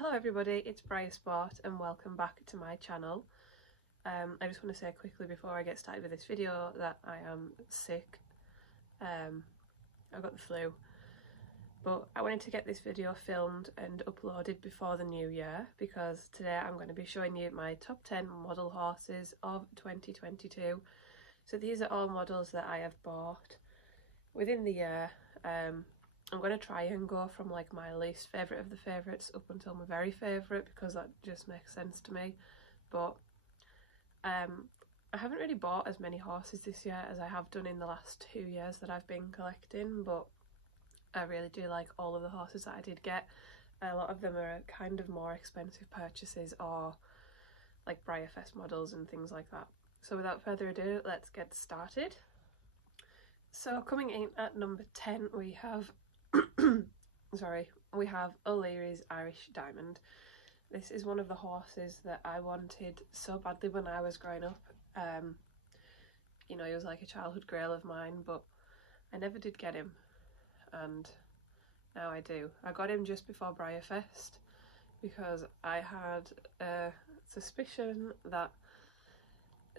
Hello everybody, it's BreyerSport and welcome back to my channel. I just want to say quickly before I get started with this video that I am sick. I've got the flu, but I wanted to get this video filmed and uploaded before the new year because today I'm going to be showing you my top 10 model horses of 2022. So these are all models that I have bought within the year. I'm going to try and go from like my least favourite of the favourites up until my very favourite because that just makes sense to me. But I haven't really bought as many horses this year as I have done in the last 2 years that I've been collecting, but I really do like all of the horses that I did get. A lot of them are kind of more expensive purchases or like BreyerFest models and things like that. So without further ado, let's get started. So coming in at number 10 we have we have O'Leary's Irish Diamond. This is one of the horses that I wanted so badly when I was growing up. You know, he was like a childhood grail of mine, but I never did get him, and now I do. I got him just before BreyerFest because I had a suspicion that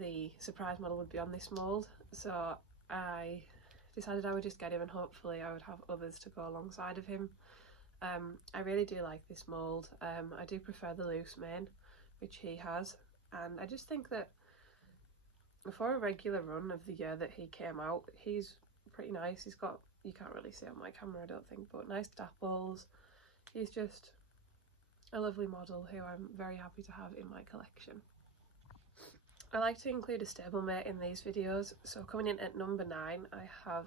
the surprise model would be on this mould, so I decided I would just get him and hopefully I would have others to go alongside of him. I really do like this mould. I do prefer the loose mane, which he has, and I just think that for a regular run of the year that he came out, he's pretty nice. He's got, you can't really see on my camera I don't think, but nice dapples. He's just a lovely model who I'm very happy to have in my collection. I like to include a stablemate in these videos, so coming in at number 9 I have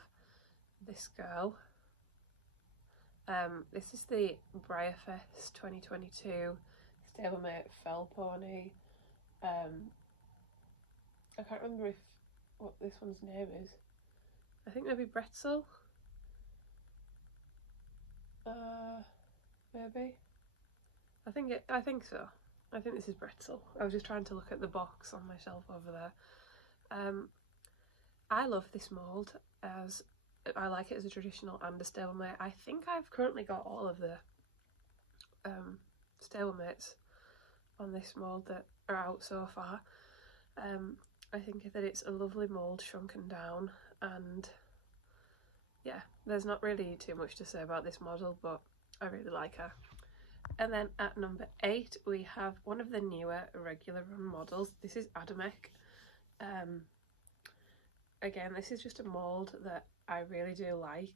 this girl. This is the BreyerFest 2022 stablemate fell pony. I can't remember what this one's name is. I think maybe Bretzel? Maybe? I think so. I think this is Bretzel. I was just trying to look at the box on my shelf over there. I love this mould, as I like it as a traditional and a stablemate. I think I've currently got all of the stablemates on this mould that are out so far. I think that it's a lovely mould shrunken down, and yeah, there's not really too much to say about this model, but I really like her. And then at number 8 we have one of the newer regular run models. This is Adamek. Again, this is just a mould that I really do like.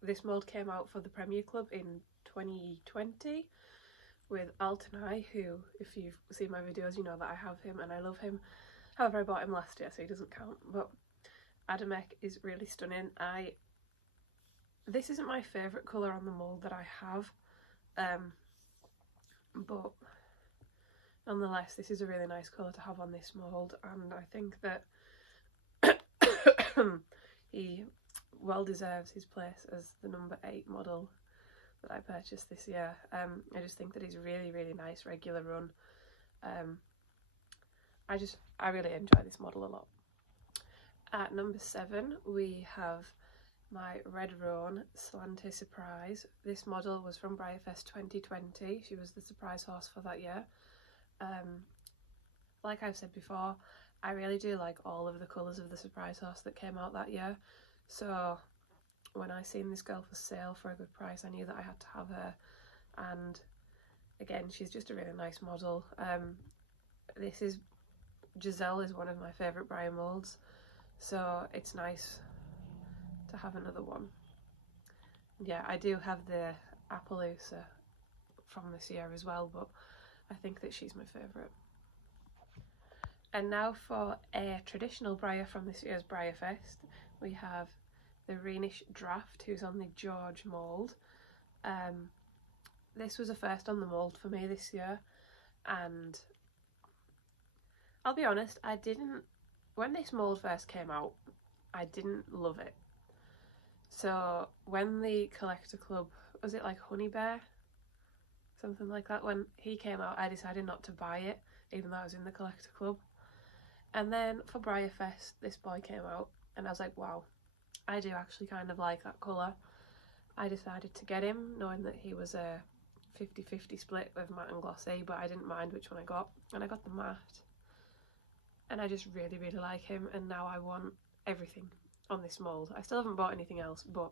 This mould came out for the Premier Club in 2020 with Chardonnay, who, if you've seen my videos, you know that I have him and I love him. However, I bought him last year, so he doesn't count. But Adamek is really stunning. This isn't my favourite colour on the mould that I have. But nonetheless, this is a really nice colour to have on this mould, and I think that he well deserves his place as the number 8 model that I purchased this year. I just think that he's really nice regular run. I really enjoy this model a lot. At number 7 we have my Red Roan Slanty Surprise. This model was from BreyerFest 2020. She was the surprise horse for that year. Like I've said before, I really do like all of the colours of the surprise horse that came out that year. So when I seen this girl for sale for a good price, I knew that I had to have her. And again, she's just a really nice model. Gisele is one of my favourite Briar moulds, so it's nice to have another one. Yeah, I do have the Appaloosa from this year as well, but I think that she's my favourite. And now for a traditional Briar from this year's BreyerFest, we have the Rhenish Draft, who's on the George mould. This was a first on the mould for me this year, and I'll be honest, when this mould first came out, I didn't love it. So when the Collector Club, was it like Honey Bear? Something like that, when he came out, I decided not to buy it, even though I was in the Collector Club. And then for BreyerFest, this boy came out, and I was like, wow, I do actually kind of like that colour. I decided to get him, knowing that he was a 50-50 split with matte and glossy, but I didn't mind which one I got, and I got the matte, and I just really like him, and now I want everything on this mould. I still haven't bought anything else, but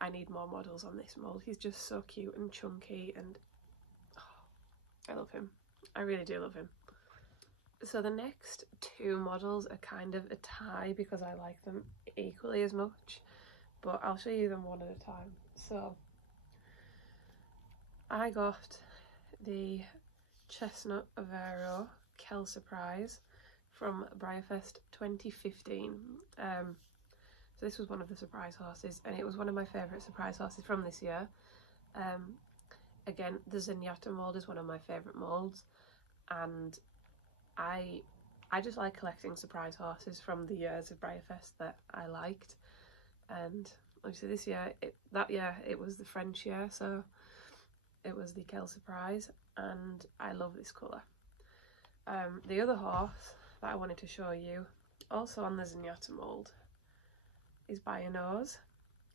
I need more models on this mould. He's just so cute and chunky, and oh, I love him. I really do love him. So the next two models are kind of a tie because I like them equally as much, but I'll show you them one at a time. So I got the Chestnut Avero Kel Surprise from BreyerSport 2015. So this was one of the surprise horses, and it was one of my favourite surprise horses from this year. Again, the Zenyatta mould is one of my favourite moulds, and I just like collecting surprise horses from the years of BreyerSport that I liked. And obviously this year, that year it was the French year, so it was the Kel Surprise, and I love this colour. The other horse that I wanted to show you, also on the Zenyatta mould, is Briar,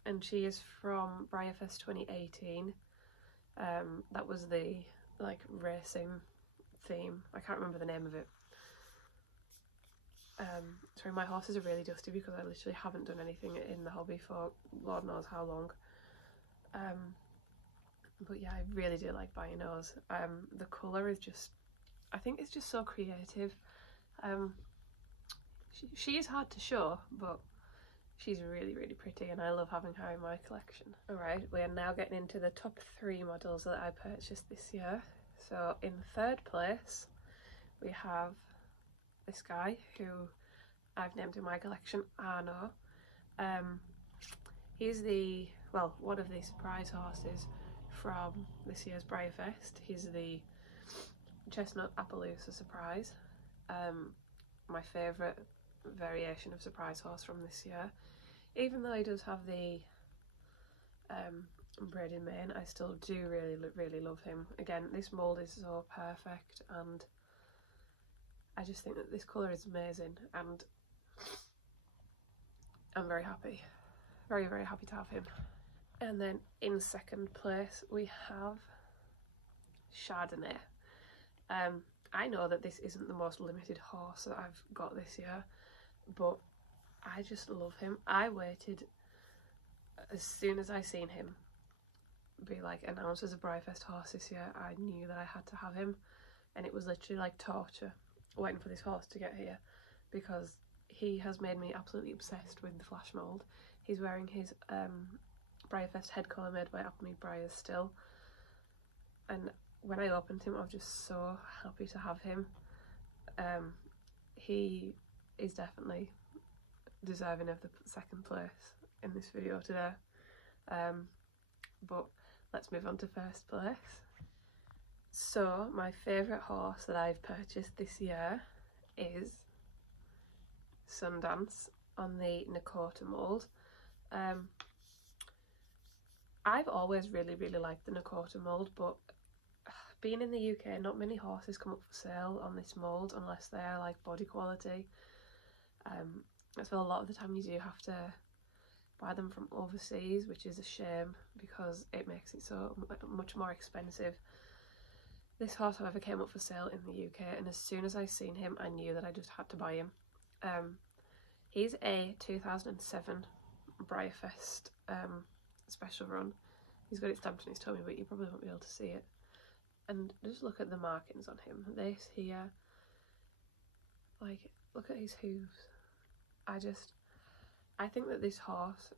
and she is from BreyerSport 2018. That was the like racing theme. I can't remember the name of it. Sorry, my horses are really dusty because I literally haven't done anything in the hobby for Lord knows how long. But yeah, I really do like Briar. The colour is just, I think it's just so creative. She is hard to show, but she's really pretty, and I love having her in my collection. Alright, we are now getting into the top 3 models that I purchased this year. So in third place we have this guy who I've named in my collection Arno. He's one of the surprise horses from this year's BreyerSport. He's the Chestnut Appaloosa Surprise, my favourite variation of surprise horse from this year. Even though he does have the braided mane, I still do really love him. Again, this mould is so perfect, and I just think that this colour is amazing, and I'm very happy, very happy to have him. And then in second place we have Chardonnay. I know that this isn't the most limited horse that I've got this year, but I just love him. I waited, as soon as I seen him be like announced as a BreyerSport horse this year, I knew that I had to have him, and it was literally like torture waiting for this horse to get here, because he has made me absolutely obsessed with the flash mould. He's wearing his BreyerSport head collar made by Adamek Briar still, and when I opened him I was just so happy to have him. He is definitely deserving of the second place in this video today, but let's move on to first place. So my favourite horse that I've purchased this year is Sundance on the Nakota mould. I've always really liked the Nakota mould, but being in the UK, not many horses come up for sale on this mould unless they're like body quality. So a lot of the time you do have to buy them from overseas, which is a shame because it makes it so much more expensive. This horse, however, came up for sale in the UK, and as soon as I seen him I knew that I just had to buy him. He's a 2007 BreyerSport special run. He's got it stamped on his tummy, but you probably won't be able to see it. And just look at the markings on him. This here, like, look at his hooves. I think that this horse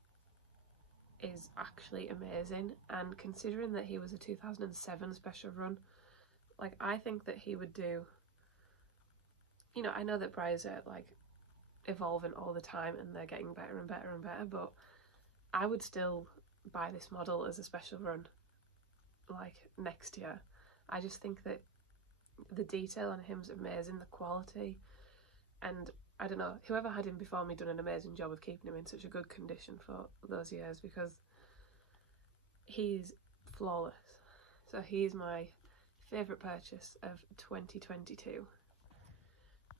is actually amazing, and considering that he was a 2007 special run, like, I think that he would do, you know, I know that Briars are like evolving all the time and they're getting better and better and better, but I would still buy this model as a special run like next year. I just think that the detail on him is amazing, the quality, and I don't know, whoever had him before me done an amazing job of keeping him in such a good condition for those years, because he's flawless. So he's my favourite purchase of 2022.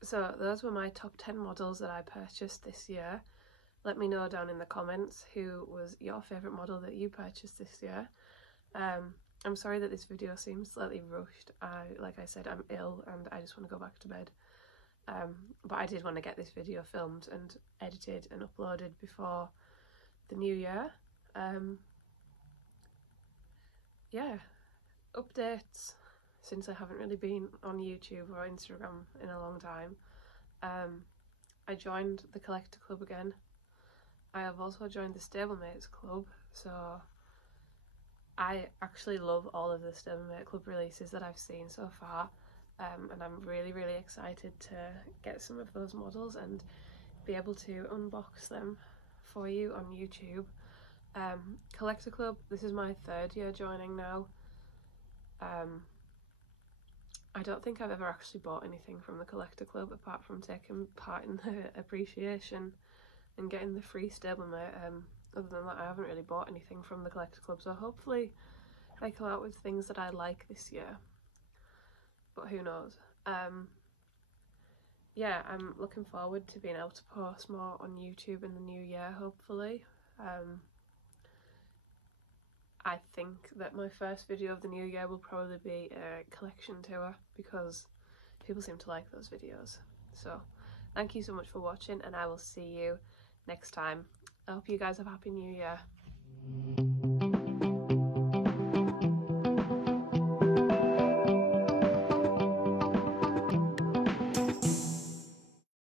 So those were my top 10 models that I purchased this year. Let me know down in the comments who was your favourite model that you purchased this year. I'm sorry that this video seems slightly rushed. Like I said, I'm ill and I just want to go back to bed. But I did want to get this video filmed and edited and uploaded before the new year. Yeah, updates, since I haven't really been on YouTube or Instagram in a long time. I joined the Collector Club again. I have also joined the Stablemates Club, so I actually love all of the Stablemate Club releases that I've seen so far, and I'm really excited to get some of those models and be able to unbox them for you on YouTube. Collector Club, this is my 3rd year joining now. I don't think I've ever actually bought anything from the Collector Club apart from taking part in the appreciation and getting the free stablemate. Other than that, I haven't really bought anything from the Collector Club, so hopefully I come out with things that I like this year, but who knows. Yeah, I'm looking forward to being able to post more on YouTube in the new year, hopefully. I think that my first video of the new year will probably be a collection tour because people seem to like those videos. So thank you so much for watching, and I will see you next time. I hope you guys have a happy new year.